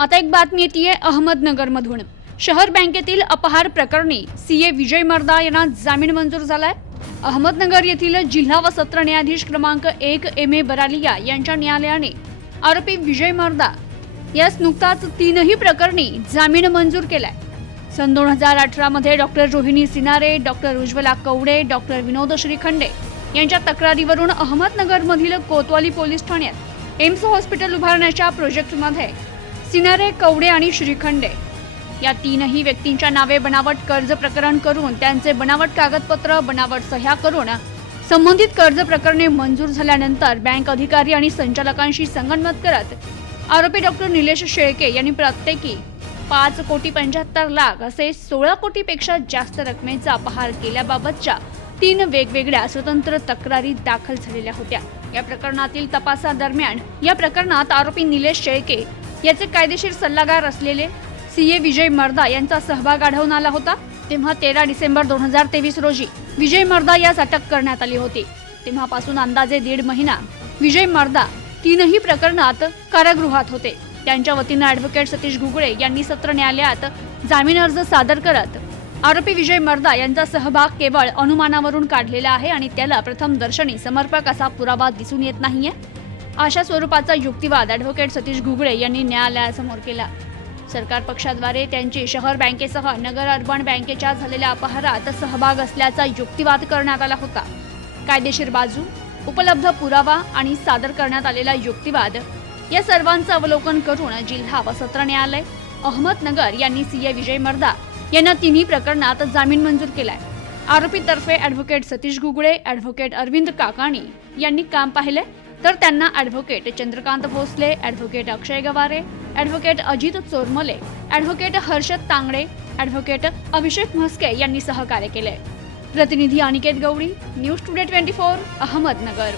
आता एक बातमी येते अहमदनगरमधून. शहर बँकेतील अपहार प्रकरणी सीए विजय मर्दा यांना जामीन मंजूर झालाय. अहमदनगर येथील जिल्हा व सत्र न्यायाधीश क्रमांक एक एम ए बरालिया यांच्या न्यायालयाने आरोपी विजय मर्दा यास नुकताच तीनही प्रकरणी जामीन मंजूर केलाय. सन दोन हजार अठरामध्ये doctor Rohini Sinare doctor Ujjwala Kawade doctor Vinod Shrikhande यांच्या तक्रारीवरून अहमदनगरमधील कोतवाली पोलीस ठाण्यात एम्स हॉस्पिटल उभारण्याच्या प्रोजेक्टमध्ये सिनारे कवडे आणि श्रीखंडे. या तीनही व्यक्तींच्या नावे बनावट कर्ज प्रकरण करून त्यांचे बनावट कागदपत्र बनावट सह्या करून संबंधित कर्ज प्रकरणे मंजूर झाल्यानंतर बँक अधिकारी आणि संचालकांशी संगनमत करत आरोपी डॉक्टर निलेश शेळके यांनी प्रत्येकी पाच कोटी पंच्याहत्तर लाख असे सोळा कोटीपेक्षा जास्त रकमेचा अपहार केल्याबाबतच्या तीन वेगवेगळ्या स्वतंत्र तक्रारी दाखल झालेल्या होत्या. या प्रकरणातील तपासादरम्यान या प्रकरणात आरोपी निलेश शेळके याचे कायदेशीर सल्लागार असलेले सीए विजय मर्दा यांचा सहभाग आढळून आला होता. तेव्हा तेरा डिसेंबर दोन हजार तेवीस रोजी विजय मर्दा यास अटक करण्यात आली होती. तेव्हापासून अंदाजे दीड महिना विजय मर्दा तीनही प्रकरणात कारागृहात होते. त्यांच्या वतीनं ॲडव्होकेट सतीश घुगळे यांनी सत्र न्यायालयात जामीन अर्ज सादर करत आरोपी विजय मर्दा यांचा सहभाग केवळ अनुमानावरून काढलेला आहे आणि त्याला प्रथम दर्शनी समर्पक असा पुरावा दिसून येत नाहीये. अशा स्वरूपाचा युक्तिवाद ॲडव्होकेट सतीश घुगळे यांनी न्यायालयासमोर केला. सरकार पक्षाद्वारे त्यांची शहर बँकेसह नगर अर्बन बँकेच्या झालेल्या अपहारात सहभाग असल्याचा युक्तिवाद करण्यात आला होता. कायदेशीर बाजू उपलब्ध पुरावा आणि सादर करण्यात आलेला युक्तिवाद या सर्वांचं अवलोकन करून जिल्हा व सत्र न्यायालय अहमदनगर यांनी सीए विजय मर्दा यांना तिन्ही प्रकरणात जामीन मंजूर केलाय. आरोपीतर्फे ॲडव्होकेट सतीश गुगळे ॲडव्होकेट अरविंद काकाणी यांनी काम पाहिलंय. तर त्यांना advocate Chandrakant Bhosale advocate Akshay Gaware advocate Ajit Chormale advocate Harshad Tangade advocate Abhishek Mhaske यांनी सहकार्य केले. प्रतिनिधी Aniket Gaudi news today twenty four Ahmednagar.